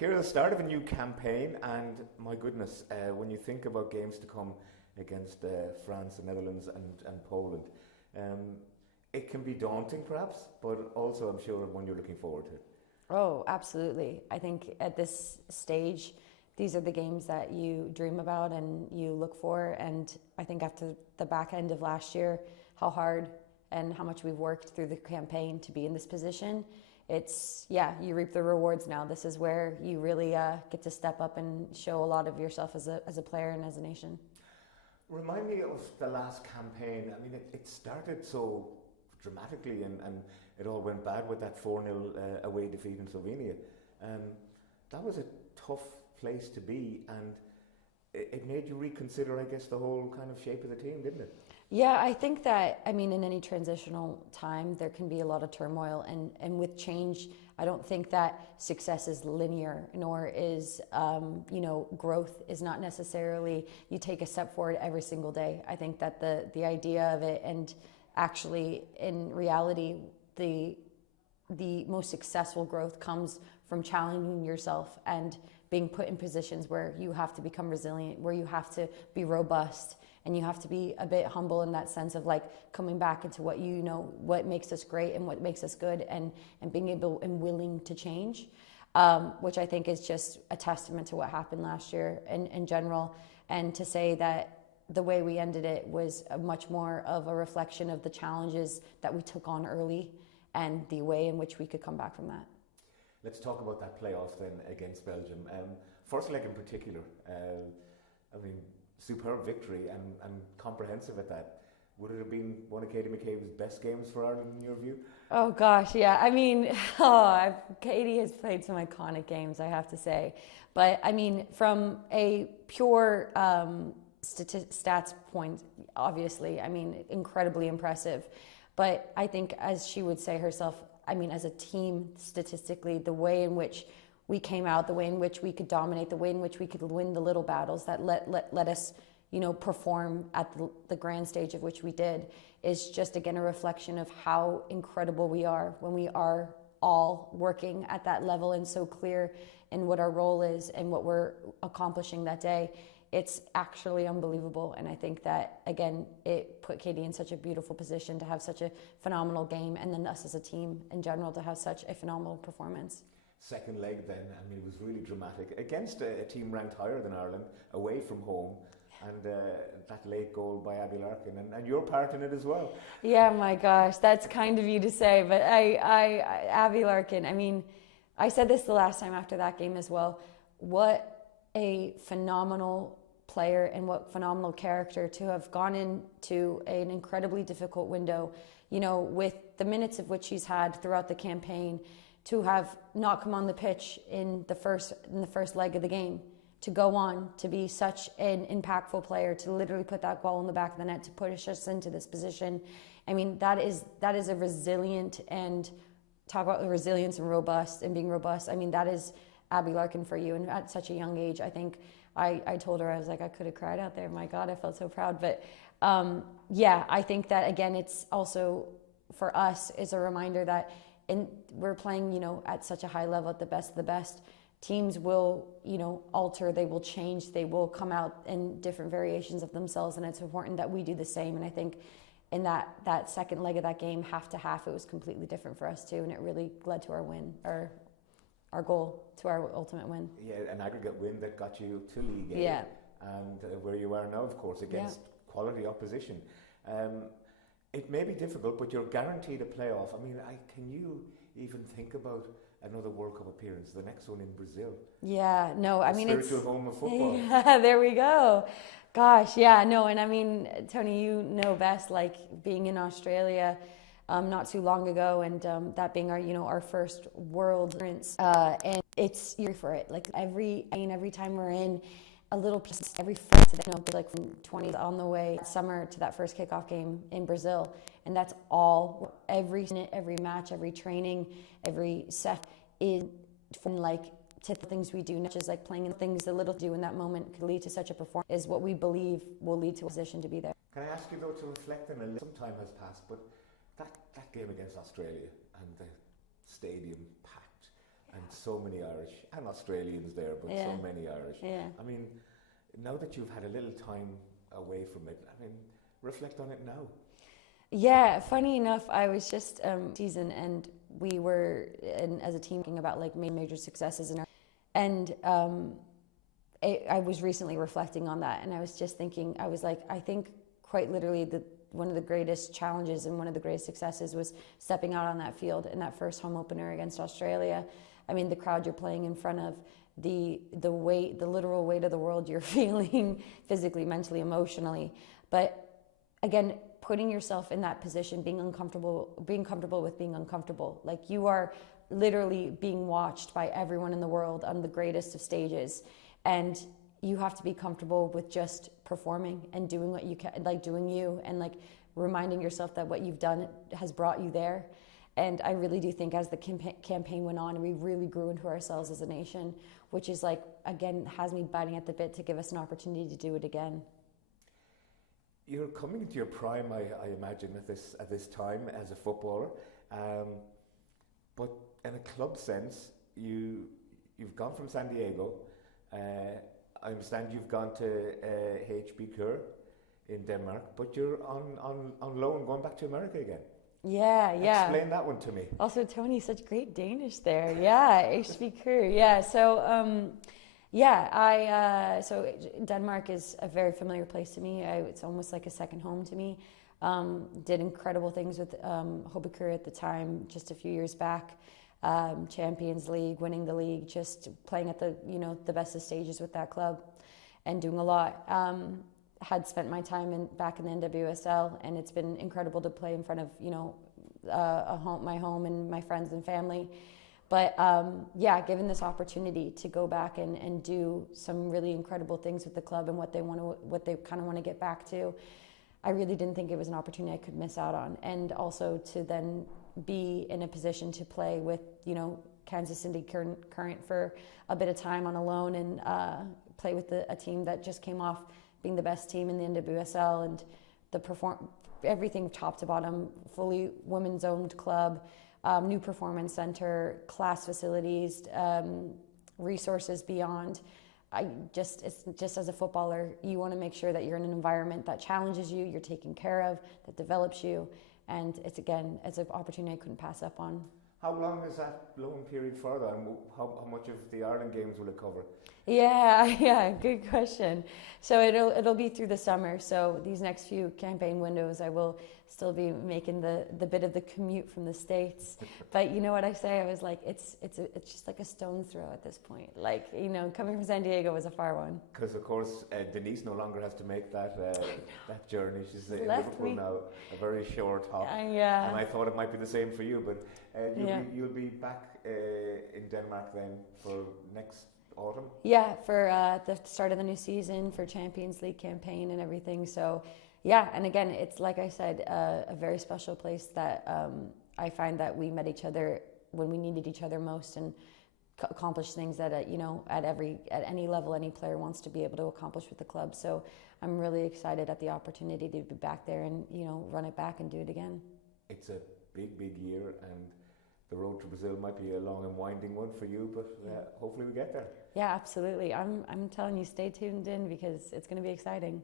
Kyra, the start of a new campaign, and my goodness, when you think about games to come against France, the Netherlands, and Poland, it can be daunting perhaps, but also I'm sure one you're looking forward to. Oh, absolutely. I think at this stage, these are the games that you dream about and you look for. And I think after the back end of last year, how hard and how much we've worked through the campaign to be in this position, you reap the rewards now. This is where you really get to step up and show a lot of yourself as a player and as a nation. Remind me of the last campaign. I mean, it started so dramatically and it all went bad with that 4-0 away defeat in Slovenia. That was a tough place to be, and it made you reconsider, I guess, the whole kind of shape of the team, didn't it? Yeah, I think that, in any transitional time, there can be a lot of turmoil, and with change, I don't think that success is linear, nor is, growth is not necessarily you take a step forward every single day. I think that the idea of it, and actually, in reality, the most successful growth comes from challenging yourself and being put in positions where you have to become resilient, where you have to be robust, and you have to be a bit humble in that sense of like coming back into what makes us great and what makes us good, and being able and willing to change, which I think is just a testament to what happened last year in general. And to say that the way we ended it was much more of a reflection of the challenges that we took on early and the way in which we could come back from that. Let's talk about that playoff then against Belgium. First leg in particular, superb victory and comprehensive at that. Would it have been one of Katie McCabe's best games for Ireland in your view? Oh gosh, yeah. Katie has played some iconic games, I have to say. But from a pure stats point, obviously, incredibly impressive. But I think, as she would say herself, as a team, statistically, the way in which we came out, the way in which we could dominate, the way in which we could win the little battles that let us, perform at the grand stage of which we did, is just, again, a reflection of how incredible we are when we are all working at that level and so clear in what our role is and what we're accomplishing that day. It's actually unbelievable, and I think that, again, it put Katie in such a beautiful position to have such a phenomenal game, and then us as a team in general to have such a phenomenal performance. Second leg then, it was really dramatic against a team ranked higher than Ireland, away from home, and that late goal by Abby Larkin, and your part in it as well. Yeah, my gosh, that's kind of you to say, but Abby Larkin, I said this the last time after that game as well. What a phenomenal player and what phenomenal character to have gone into an incredibly difficult window, with the minutes of which she's had throughout the campaign, to have not come on the pitch in the first leg of the game, to go on to be such an impactful player, to literally put that ball in the back of the net, to push us into this position. That is a resilient, and talk about the resilience and robust and being robust. That is Abby Larkin for you, and at such a young age. I think I told her, I was like, I could have cried out there. My God, I felt so proud. But I think that, again, it's also for us is a reminder that we're playing, at such a high level, at the best of the best. Teams will, alter, they will change, they will come out in different variations of themselves, and it's important that we do the same. And I think in that second leg of that game, half to half, it was completely different for us too, and it really led to our win, our goal, to our ultimate win. Yeah, an aggregate win that got you to League A. Yeah. And where you are now, of course, against quality opposition. It may be difficult, but you're guaranteed a playoff. Can you even think about another World Cup appearance, the next one in Brazil? Yeah, no, spiritual home of football. Yeah, there we go. Gosh, yeah, no, and Tony, you know best, like being in Australia not too long ago, and that being our first world appearance, and it's you're for it. Like every time we're in a little piece, every like from 20 on the way summer to that first kickoff game in Brazil, and that's all. Every match, every training, every set is from like to the things we do, not just like playing in things the little do in that moment could lead to such a performance, is what we believe will lead to a position to be there. Can I ask you though to reflect on a little? Some time has passed, but that game against Australia and the stadium packed and so many Irish and Australians there, but so many Irish. Yeah. I mean, now that you've had a little time away from it, I mean, reflect on it now. Yeah, funny enough, I was just season, and we were as a team thinking about like major successes and I was recently reflecting on that, and I was just thinking, I was like, I think quite literally one of the greatest challenges and one of the greatest successes was stepping out on that field in that first home opener against Australia. I mean, the crowd you're playing in front of, the weight, the literal weight of the world you're feeling physically, mentally, emotionally. But again, putting yourself in that position, being comfortable with being uncomfortable. Like, you are literally being watched by everyone in the world on the greatest of stages. And you have to be comfortable with just performing and doing what you can, like doing you, and like reminding yourself that what you've done has brought you there. And I really do think as the campaign went on, we really grew into ourselves as a nation, which is like, again, has me biting at the bit to give us an opportunity to do it again. You're coming into your prime, I imagine, at this time as a footballer. But in a club sense, you've gone from San Diego. I understand you've gone to HB Keur in Denmark, but you're on loan going back to America again. Yeah. Explain that one to me. Also, Tony, such great Danish there. Yeah, HB Keur. Yeah, so so Denmark is a very familiar place to me. It's almost like a second home to me. Did incredible things with HB Keur at the time, just a few years back. Champions League, winning the league, just playing at the best of stages with that club, and doing a lot. Had spent my time back in the NWSL, and it's been incredible to play in front of my home and my friends and family. But given this opportunity to go back and do some really incredible things with the club and what they kind of want to get back to, I really didn't think it was an opportunity I could miss out on. And also to then be in a position to play with Kansas City Current for a bit of time on a loan, and play with a team that just came off being the best team in the NWSL, and everything top to bottom, fully women's owned club. New performance center, class facilities, resources beyond. It's just as a footballer, you want to make sure that you're in an environment that challenges you, you're taken care of, that develops you, and it's an opportunity I couldn't pass up on. How long is that loan period for, and how much of the Ireland games will it cover? Yeah, good question. So it'll be through the summer. So these next few campaign windows, I will still be making the bit of the commute from the States. But you know what I say? I was like, it's just like a stone's throw at this point. Like, coming from San Diego was a far one. Because of course, Denise no longer has to make that journey. She's in Liverpool now, a very short hop. And I thought it might be the same for you, but you'll be back in Denmark then for next autumn? Yeah, for the start of the new season, for Champions League campaign and everything. So and again, it's like I said, a very special place that I find that we met each other when we needed each other most, and accomplish things that at any level any player wants to be able to accomplish with the club. So I'm really excited at the opportunity to be back there and run it back and do it again. It's a big year, and the road to Brazil might be a long and winding one for you, but hopefully we get there. Yeah, absolutely. I'm telling you, stay tuned in, because it's going to be exciting.